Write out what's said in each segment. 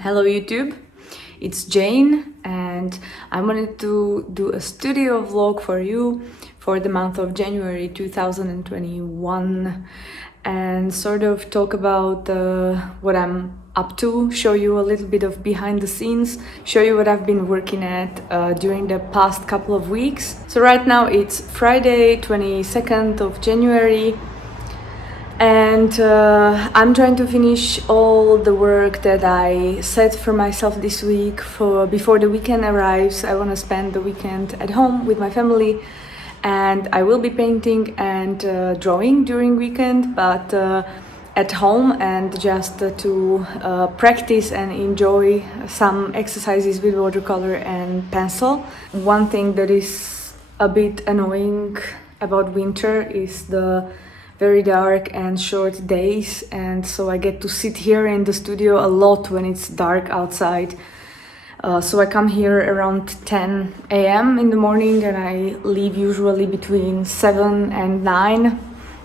Hello YouTube, it's Jane and I wanted to do a studio vlog for you for the month of January 2021 and sort of talk about what I'm up to, show you a little bit of behind the scenes, show you what I've been working at during the past couple of weeks. So right now it's Friday 22nd of January. And I'm trying to finish all the work that I set for myself this week before the weekend arrives. I want to spend the weekend at home with my family, and I will be painting and drawing during weekend, but at home, and just to practice and enjoy some exercises with watercolor and pencil. One thing that is a bit annoying about winter is the very dark and short days, and so I get to sit here in the studio a lot when it's dark outside. So I come here around 10 a.m. in the morning and I leave usually between 7 and 9,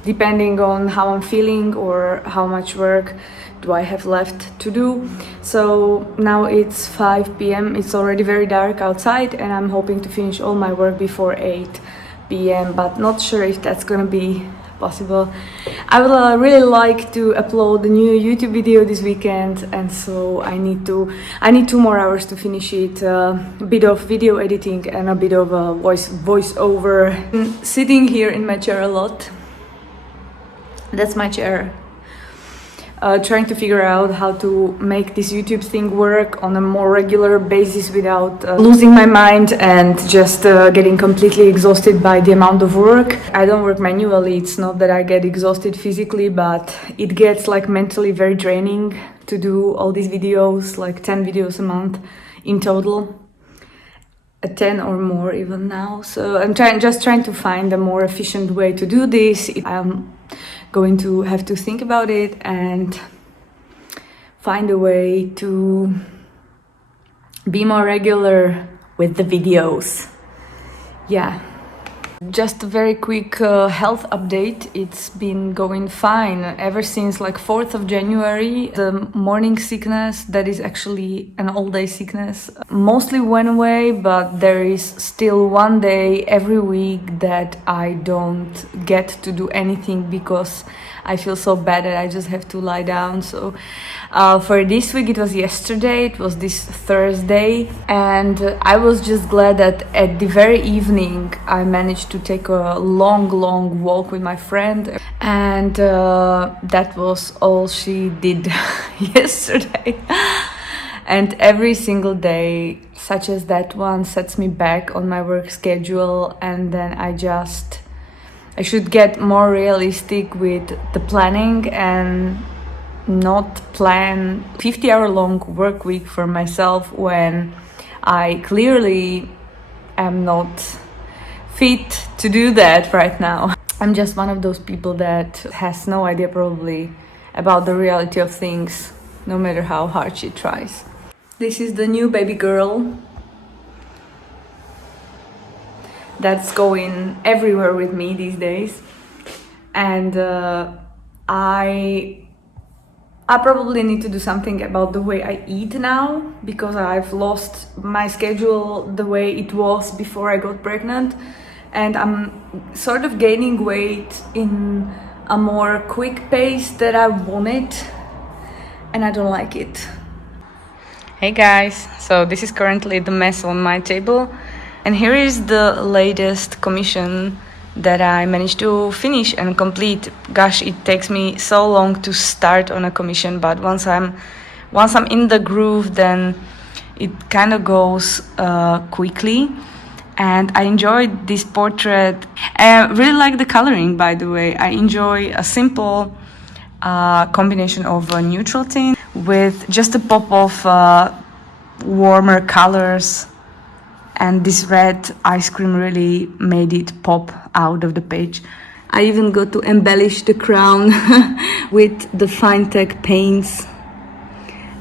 depending on how I'm feeling or how much work do I have left to do. So now it's 5 p.m. It's already very dark outside and I'm hoping to finish all my work before 8 p.m. but not sure if that's gonna be possible. I would really like to upload a new YouTube video this weekend, and so I need 2 more hours to finish it. A bit of video editing and a bit of voiceover. Sitting here in my chair a lot. That's my chair. Trying to figure out how to make this YouTube thing work on a more regular basis without losing my mind and just getting completely exhausted by the amount of work. I don't work manually. It's not that I get exhausted physically, but it gets like mentally very draining to do all these videos, like 10 videos a month in total. 10 or more even now. So I'm just trying to find a more efficient way to do this. I'm going to have to think about it and find a way to be more regular with the videos. Yeah. Just a very quick health update. It's been going fine ever since like 4th of January. The morning sickness, that is actually an all-day sickness, mostly went away, but there is still one day every week that I don't get to do anything because I feel so bad that I just have to lie down. So for this week, it was yesterday, it was this Thursday, and I was just glad that at the very evening I managed to take a long walk with my friend, and that was all she did yesterday. And every single day, such as that one, sets me back on my work schedule, and then I should get more realistic with the planning and not plan 50-hour-long work week for myself when I clearly am not fit to do that right now. I'm just one of those people that has no idea probably about the reality of things, no matter how hard she tries. This is the new baby girl that's going everywhere with me these days, and I probably need to do something about the way I eat now, because I've lost my schedule the way it was before I got pregnant, and I'm sort of gaining weight in a more quick pace that I wanted, and I don't like it. Hey guys, so this is currently the mess on my table, and here is the latest commission that I managed to finish and complete. Gosh, it takes me so long to start on a commission, but once I'm in the groove, then it kind of goes quickly. And I enjoyed this portrait. I really like the coloring, by the way. I enjoy a simple combination of a neutral tint with just a pop of warmer colors. And this red ice cream really made it pop out of the page. I even got to embellish the crown with the Fine-Tech paints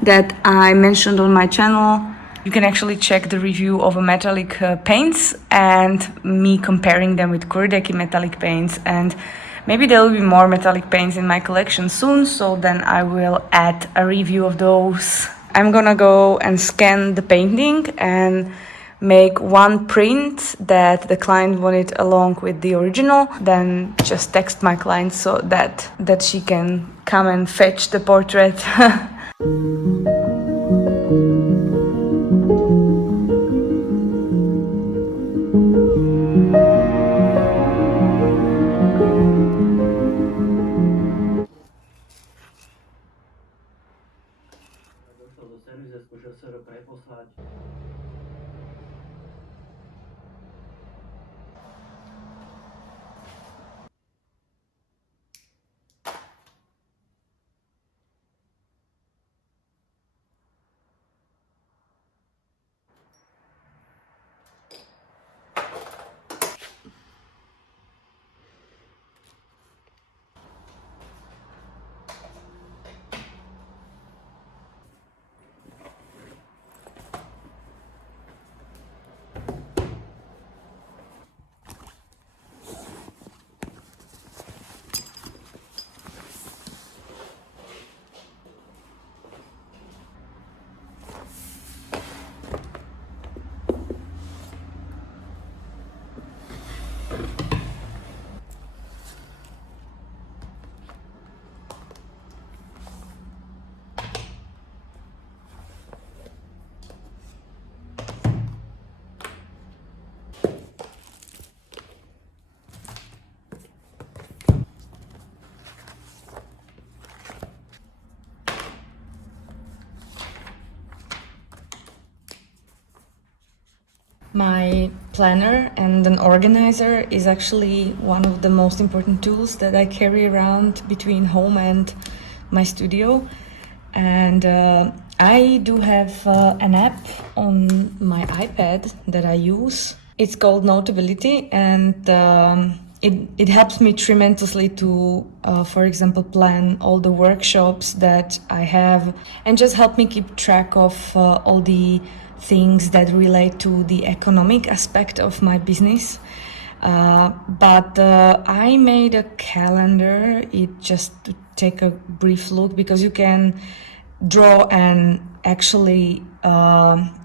that I mentioned on my channel. You can actually check the review of metallic paints and me comparing them with Kurodaki metallic paints, and maybe there will be more metallic paints in my collection soon, so then I will add a review of those I'm gonna go and scan the painting and make one print that the client wanted along with the original, then just text my client so that she can come and fetch the portrait. My planner and an organizer is actually one of the most important tools that I carry around between home and my studio. And I do have an app on my iPad that I use. It's called Notability, and it helps me tremendously to, for example, plan all the workshops that I have and just help me keep track of all the things that relate to the economic aspect of my business. But I made a calendar. It just to take a brief look, because you can draw and actually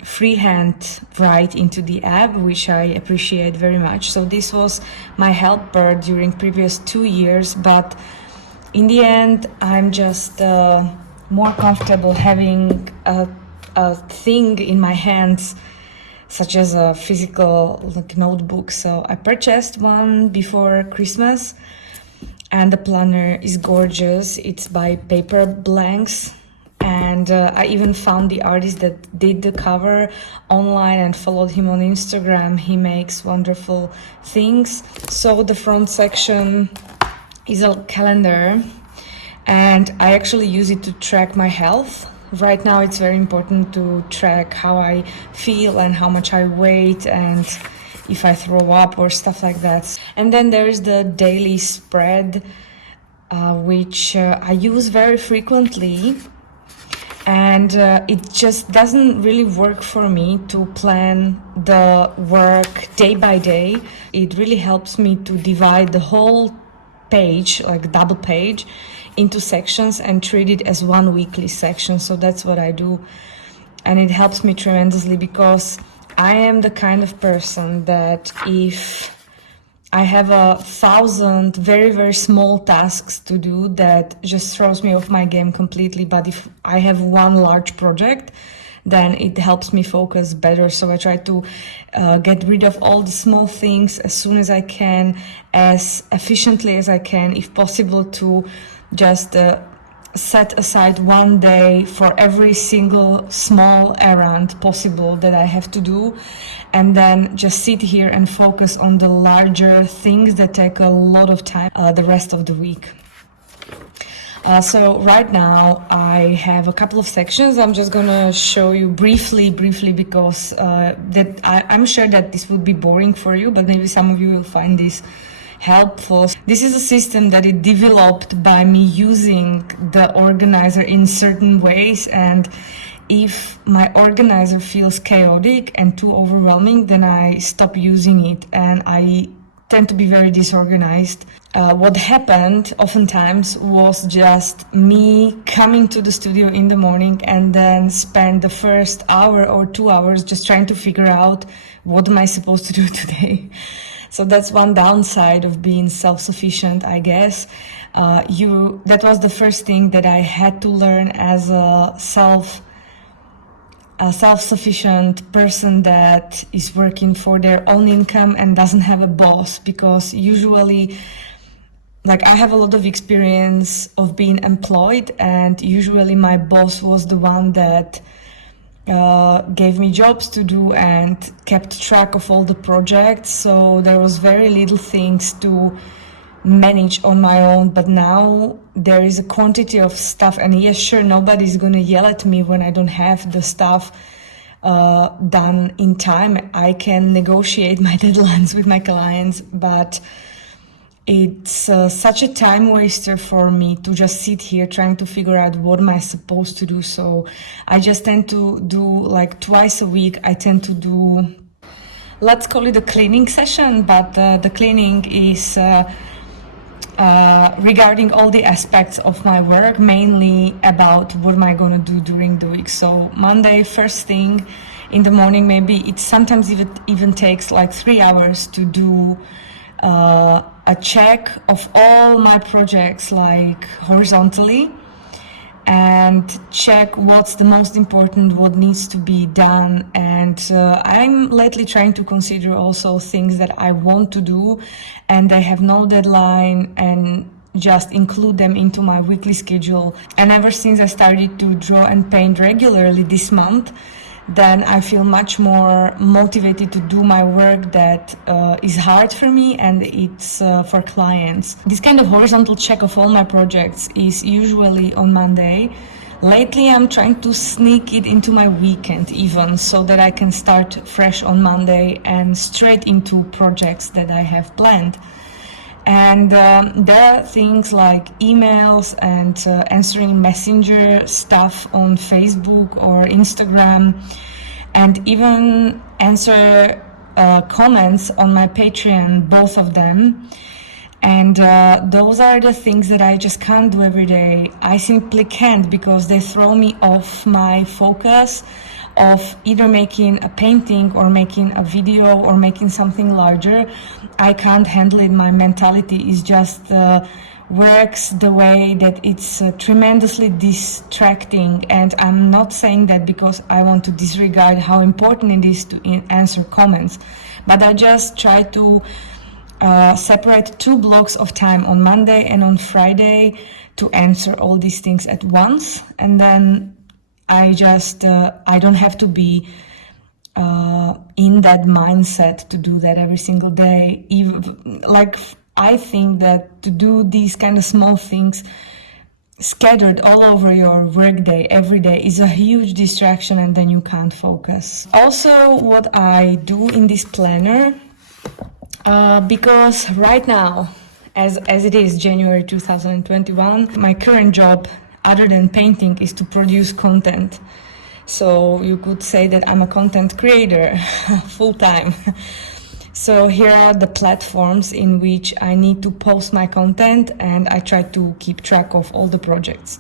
freehand write into the app, which I appreciate very much. So this was my helper during previous 2 years, but in the end I'm just more comfortable having a thing in my hands, such as a physical notebook. So I purchased one before Christmas, and the planner is gorgeous. It's by Paper Blanks, and I even found the artist that did the cover online and followed him on Instagram. He makes wonderful things. So the front section is a calendar, and I actually use it to track my health. Right now it's very important to track how I feel and how much I weigh and if I throw up or stuff like that. And then there is the daily spread, which I use very frequently, and it just doesn't really work for me to plan the work day by day. It really helps me to divide the whole page, like double page, into sections and treat it as one weekly section. So that's what I do, and it helps me tremendously, because I am the kind of person that if I have 1,000 very, very small tasks to do, that just throws me off my game completely. But if I have one large project, then it helps me focus better. So I try to get rid of all the small things as soon as I can, as efficiently as I can, if possible, to just set aside one day for every single small errand possible that I have to do, and then just sit here and focus on the larger things that take a lot of time the rest of the week. So right now I have a couple of sections. I'm just gonna show you briefly, because I'm sure that this would be boring for you, but maybe some of you will find this helpful. This is a system that it developed by me using the organizer in certain ways, and if my organizer feels chaotic and too overwhelming, then I stop using it and I tend to be very disorganized. What happened oftentimes was just me coming to the studio in the morning and then spend the first hour or 2 hours just trying to figure out what am I supposed to do today. So that's one downside of being self-sufficient, I guess. That was the first thing that I had to learn as a self-sufficient person that is working for their own income and doesn't have a boss, because usually, like, I have a lot of experience of being employed, and usually my boss was the one that gave me jobs to do and kept track of all the projects, so there was very little things to manage on my own. But now there is a quantity of stuff, and yes, sure, nobody's gonna yell at me when I don't have the stuff done in time. I can negotiate my deadlines with my clients, but it's such a time waster for me to just sit here trying to figure out what am I supposed to do. So I just tend to do, like, twice a week, I tend to do, let's call it a cleaning session, but the cleaning is regarding all the aspects of my work, mainly about what am I going to do during the week. So Monday, first thing in the morning, maybe it sometimes even takes like 3 hours to do a check of all my projects, like horizontally, and check what's the most important, what needs to be done. And I'm lately trying to consider also things that I want to do and they have no deadline, and just include them into my weekly schedule. And ever since I started to draw and paint regularly this month, then I feel much more motivated to do my work that is hard for me, and it's for clients. This kind of horizontal check of all my projects is usually on Monday. Lately I'm trying to sneak it into my weekend even, so that I can start fresh on Monday and straight into projects that I have planned. And there are things like emails and answering messenger stuff on Facebook or Instagram, and even answer comments on my Patreon, both of them. And those are the things that I just can't do every day. I simply can't, because they throw me off my focus of either making a painting or making a video or making something larger. I can't handle it. My mentality is just works the way that it's tremendously distracting. And I'm not saying that because I want to disregard how important it is to answer comments, but I just try to separate 2 blocks of time on Monday and on Friday to answer all these things at once. And then I just I don't have to be in that mindset to do that every single day. I think that to do these kind of small things scattered all over your workday every day is a huge distraction, and then you can't focus. Also, what I do in this planner, because right now, as it is January 2021, my current job, other than painting, is to produce content. So you could say that I'm a content creator full-time. So here are the platforms in which I need to post my content, and I try to keep track of all the projects.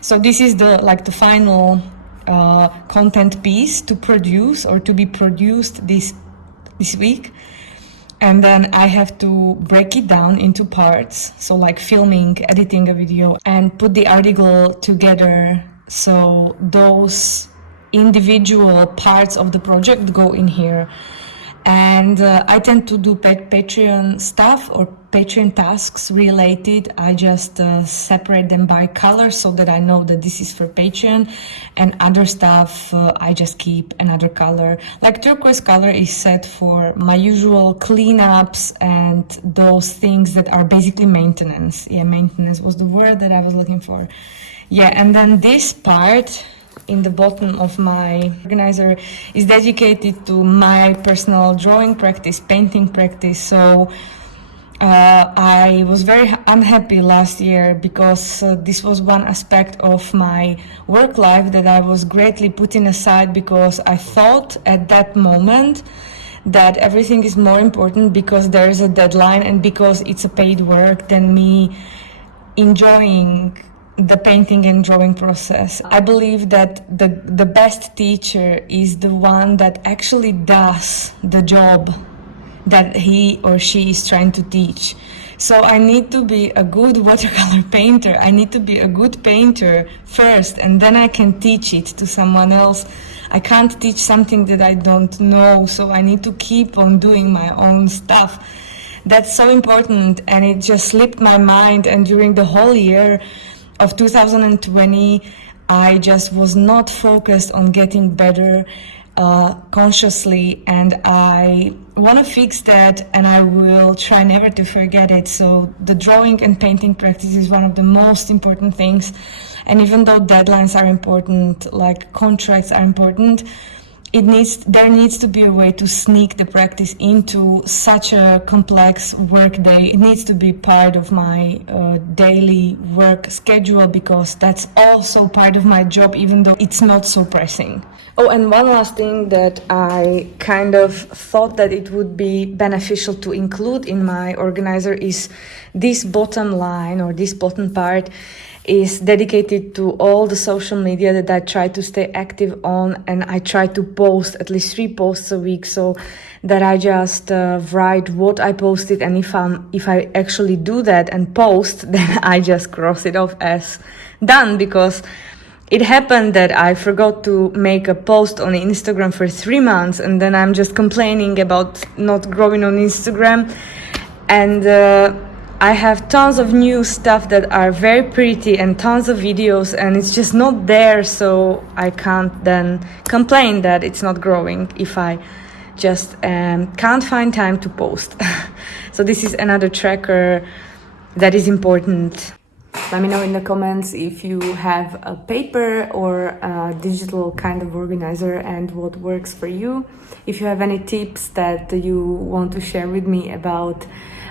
So this is the final content piece to produce, or to be produced this week. And then I have to break it down into parts, so like filming, editing a video, and put the article together, so those individual parts of the project go in here. And I tend to do Patreon stuff or Patreon tasks related. I just separate them by color so that I know that this is for Patreon, and other stuff I just keep another color. Like turquoise color is set for my usual cleanups and those things that are basically maintenance. Yeah, maintenance was the word that I was looking for. Yeah, and then this part in the bottom of my organizer is dedicated to my personal drawing practice, painting practice. So I was very unhappy last year because this was one aspect of my work life that I was greatly putting aside, because I thought at that moment that everything is more important because there is a deadline and because it's a paid work than me enjoying the painting and drawing process. I believe that the best teacher is the one that actually does the job that he or she is trying to teach. So I need to be a good watercolor painter. I need to be a good painter first, and then I can teach it to someone else. I can't teach something that I don't know, so I need to keep on doing my own stuff. That's so important, and it just slipped my mind. And during the whole year of 2020, I just was not focused on getting better consciously, and I want to fix that, and I will try never to forget it. So the drawing and painting practice is one of the most important things, and even though deadlines are important, like contracts are important, there needs to be a way to sneak the practice into such a complex work day. It needs to be part of my daily work schedule, because that's also part of my job, even though it's not so pressing. Oh, and one last thing that I kind of thought that it would be beneficial to include in my organizer is this bottom line, or this bottom part is dedicated to all the social media that I try to stay active on, and I try to post at least 3 posts a week, so that I just write what I posted, and if I actually do that and post, then I just cross it off as done, because it happened that I forgot to make a post on Instagram for 3 months, and then I'm just complaining about not growing on Instagram, and I have tons of new stuff that are very pretty and tons of videos, and it's just not there, so I can't then complain that it's not growing if I just can't find time to post. So this is another tracker that is important. Let me know in the comments if you have a paper or a digital kind of organizer and what works for you. If you have any tips that you want to share with me about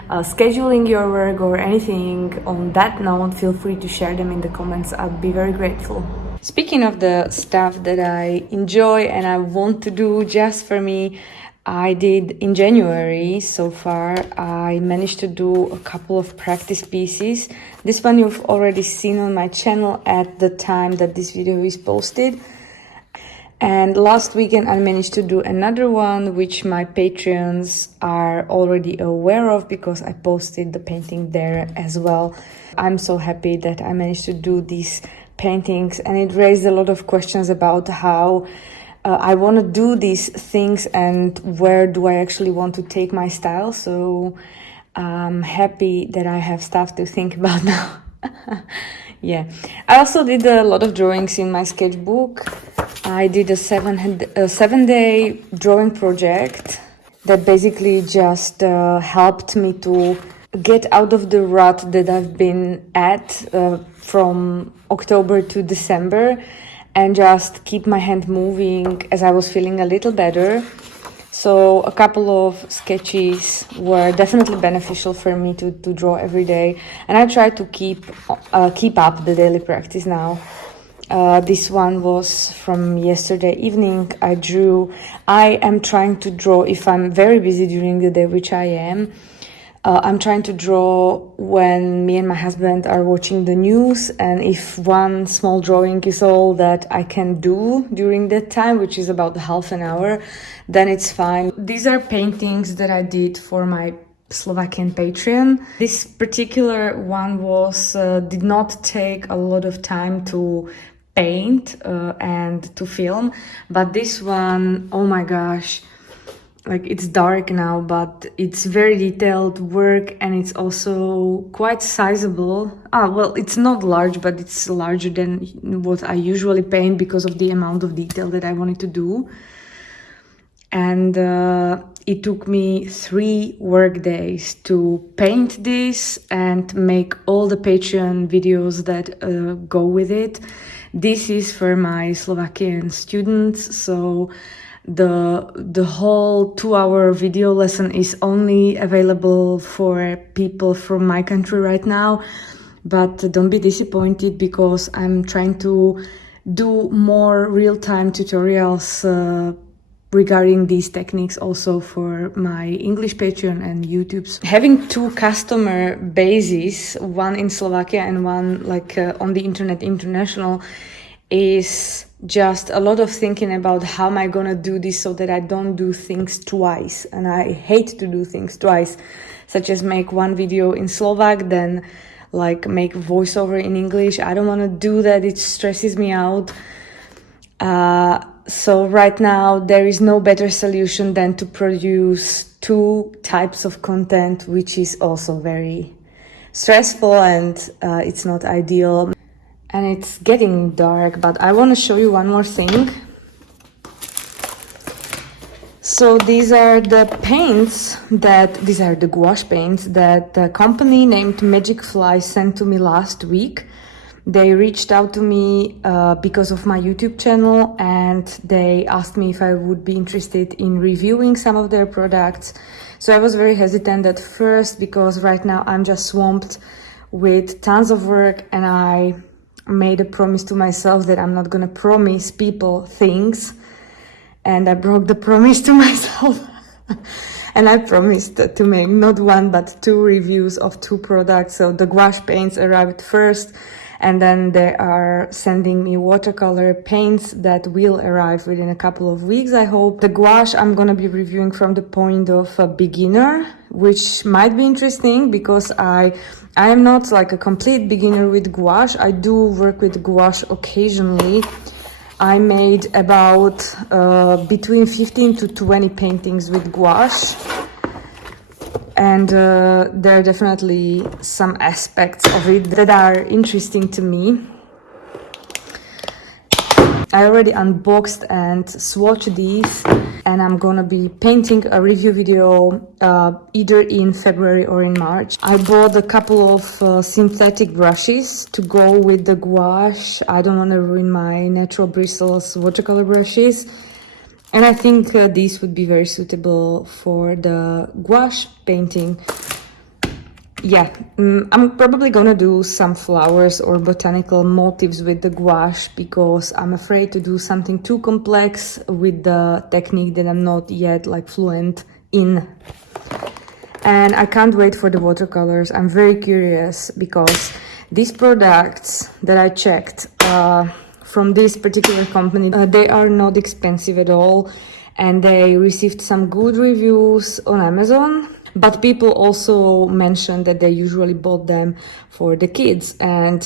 scheduling your work or anything on that note, feel free to share them in the comments. I'd be very grateful. Speaking of the stuff that I enjoy and I want to do just for me, I did in January so far. I managed to do a couple of practice pieces. This one you've already seen on my channel at the time that this video is posted. And last weekend I managed to do another one, which my Patreons are already aware of because I posted the painting there as well. I'm so happy that I managed to do these paintings, and it raised a lot of questions about how I want to do these things and where do I actually want to take my style. So I'm happy that I have stuff to think about now. Yeah, I also did a lot of drawings in my sketchbook. I did a 7-day drawing project that basically just helped me to get out of the rut that I've been at from October to December, and just keep my hand moving as I was feeling a little better. So a couple of sketches were definitely beneficial for me to draw every day, and I try to keep up the daily practice now. This one was from yesterday evening. I am trying to draw if I'm very busy during the day, which I am. I'm trying to draw when me and my husband are watching the news, and if one small drawing is all that I can do during that time, which is about half an hour, then it's fine. These are paintings that I did for my Slovakian Patreon. This particular one did not take a lot of time to paint and to film, but this one, oh my gosh, like it's dark now, but it's very detailed work, and it's also quite sizable. Well, it's not large, but it's larger than what I usually paint because of the amount of detail that I wanted to do. And it took me 3 work days to paint this and make all the Patreon videos that go with it. This is for my Slovakian students, so the whole 2-hour video lesson is only available for people from my country right now. But don't be disappointed, because I'm trying to do more real-time tutorials regarding these techniques also for my English Patreon and YouTube's. Having two customer bases, one in Slovakia and one like on the internet international, is just a lot of thinking about how am I gonna do this so that I don't do things twice. And I hate to do things twice, such as make one video in Slovak, then like make voiceover in English. I don't want to do that. It stresses me out. So right now there is no better solution than to produce two types of content, which is also very stressful and it's not ideal. And it's getting dark, but I want to show you one more thing. So these are the gouache paints that the company named Magic Fly sent to me last week. They reached out to me because of my YouTube channel, and they asked me if I would be interested in reviewing some of their products. So I was very hesitant at first because right now I'm just swamped with tons of work, and I made a promise to myself that I'm not gonna promise people things, and I broke the promise to myself. And I promised to make not one but two reviews of two products. So the gouache paints arrived first, and then they are sending me watercolor paints that will arrive within a couple of weeks, I hope. The gouache I'm gonna be reviewing from the point of a beginner, which might be interesting because I am not like a complete beginner with gouache. I do work with gouache occasionally. I made about between 15 to 20 paintings with gouache, and there are definitely some aspects of it that are interesting to me. I already unboxed and swatched these, and I'm gonna be painting a review video either in February or in March. I bought a couple of synthetic brushes to go with the gouache. I don't want to ruin my natural bristles watercolor brushes, and I think these would be very suitable for the gouache painting. Yeah, I'm probably gonna do some flowers or botanical motifs with the gouache because I'm afraid to do something too complex with the technique that I'm not yet like fluent in. And I can't wait for the watercolors. I'm very curious because these products that I checked from this particular company, they are not expensive at all, and they received some good reviews on Amazon. But people also mentioned that they usually bought them for the kids. And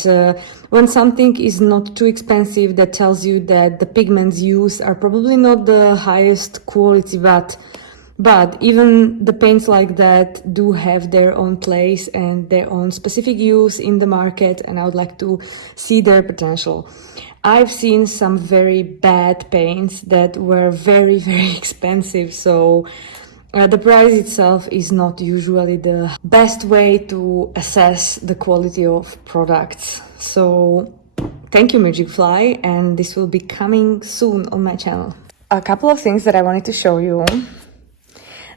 when something is not too expensive, that tells you that the pigments used are probably not the highest quality, but even the paints like that do have their own place and their own specific use in the market, and I would like to see their potential. I've seen some very bad paints that were very, very expensive, so the price itself is not usually the best way to assess the quality of products. So thank you, Magic Fly, and this will be coming soon on my channel. A couple of things that I wanted to show you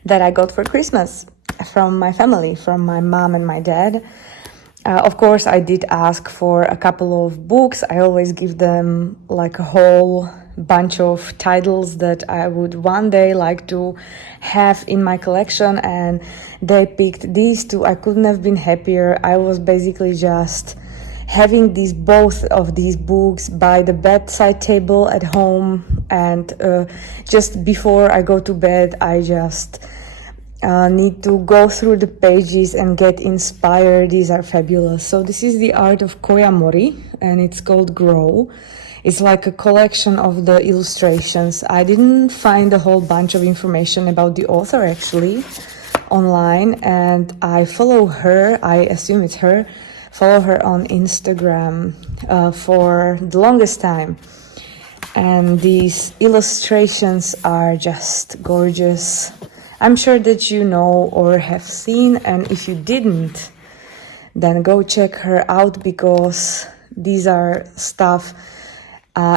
that I got for Christmas from my family, from my mom and my dad. Of course, I did ask for a couple of books. I always give them like a whole bunch of titles that I would one day like to have in my collection, and they picked these two. I couldn't have been happier. I was basically just having both of these books by the bedside table at home, and just before I go to bed I just need to go through the pages and get inspired. These are fabulous. So this is the art of Koyamori, and it's called Grow. It's like a collection of the illustrations. I didn't find a whole bunch of information about the author actually online, and I follow her, I assume it's her, follow her on Instagram for the longest time. And these illustrations are just gorgeous. I'm sure that you know or have seen, and if you didn't, then go check her out because these are stuff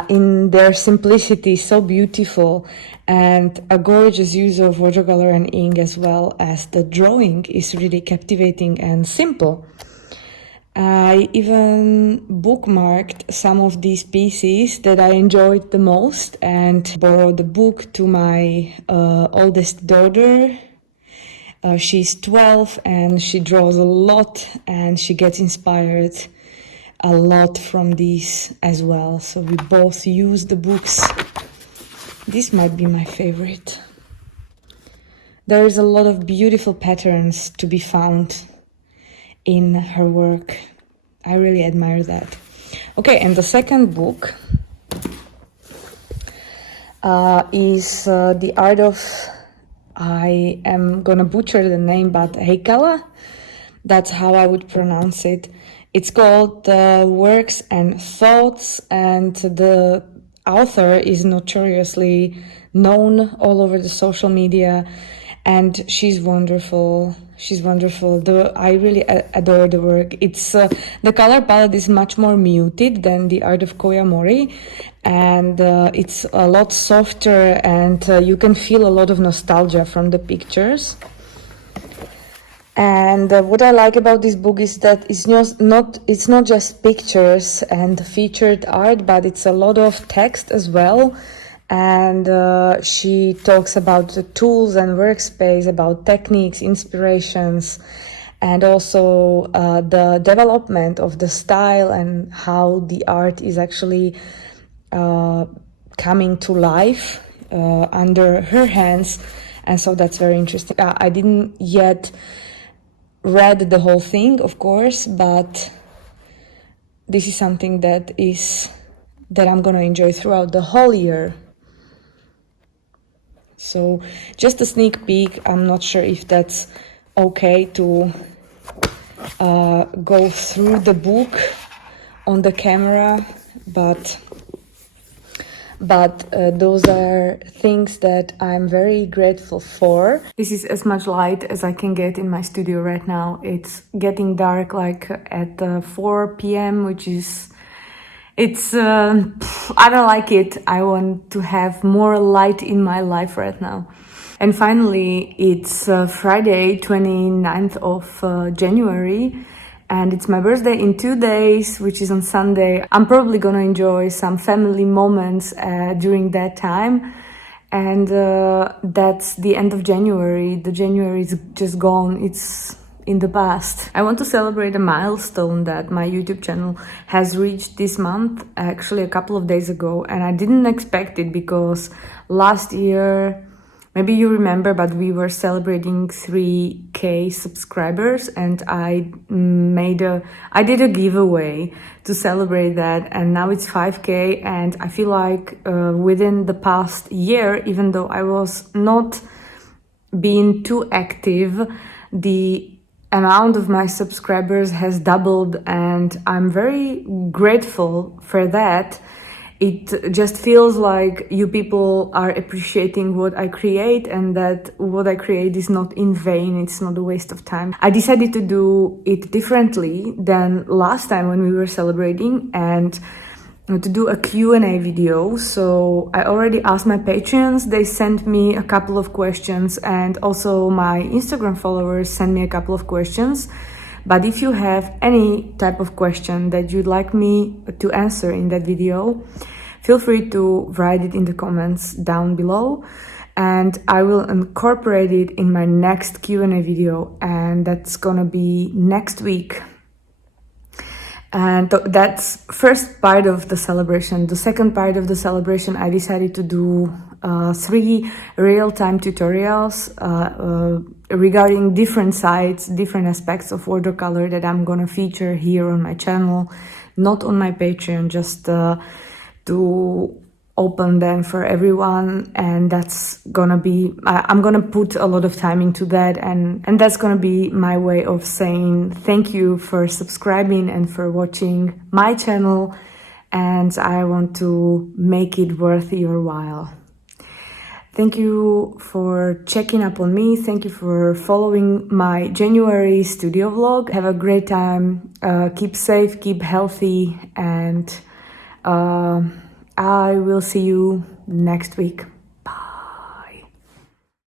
in their simplicity so beautiful, and a gorgeous use of watercolor and ink, as well as the drawing is really captivating and simple. I even bookmarked some of these pieces that I enjoyed the most and borrowed the book to my oldest daughter. She's 12 and she draws a lot and she gets inspired a lot from these as well. So we both use the books. This might be my favorite. There is a lot of beautiful patterns to be found in her work. I really admire that. Okay, and the second book is the art of, I am gonna butcher the name, but Heikala. That's how I would pronounce it. It's called Works and Thoughts, and the author is notoriously known all over the social media, and she's wonderful. She's wonderful. I really adore the work. It's the color palette is much more muted than the art of Koyamori, and it's a lot softer, and you can feel a lot of nostalgia from the pictures. And what I like about this book is that it's not just pictures and featured art, but it's a lot of text as well. And she talks about the tools and workspace, about techniques, inspirations, and also the development of the style and how the art is actually coming to life under her hands. And so that's very interesting. I didn't yet read the whole thing, of course, but this is something that I'm gonna enjoy throughout the whole year. So just a sneak peek. I'm not sure if that's okay to go through the book on the camera, but those are things that I'm very grateful for. This is as much light as I can get in my studio right now. It's getting dark like at 4 p.m, which is, I don't like it. I want to have more light in my life right now. And finally, it's Friday, 29th of January. And it's my birthday in 2 days, which is on Sunday. I'm probably gonna enjoy some family moments during that time. And that's the end of January. The January is just gone. It's in the past. I want to celebrate a milestone that my YouTube channel has reached this month, actually a couple of days ago. And I didn't expect it because last year, maybe you remember, but we were celebrating 3K subscribers, and I did a giveaway to celebrate that, and now it's 5K, and I feel like within the past year, even though I was not being too active, the amount of my subscribers has doubled, and I'm very grateful for that. It just feels like you people are appreciating what I create, and that what I create is not in vain, it's not a waste of time. I decided to do it differently than last time when we were celebrating, and to do a Q&A video. So I already asked my patrons, they sent me a couple of questions, and also my Instagram followers sent me a couple of questions. But if you have any type of question that you'd like me to answer in that video, feel free to write it in the comments down below, and I will incorporate it in my next Q&A video, and that's gonna be next week. And that's first part of the celebration. The second part of the celebration, I decided to do 3 real-time tutorials regarding different sides, different aspects of watercolor that I'm gonna feature here on my channel, not on my Patreon, just to open them for everyone. And that's gonna be, I'm gonna put a lot of time into that, and that's gonna be my way of saying thank you for subscribing and for watching my channel, and I want to make it worth your while. Thank you for checking up on me. Thank you for following my January studio vlog. Have a great time. Keep safe, keep healthy, and I will see you next week.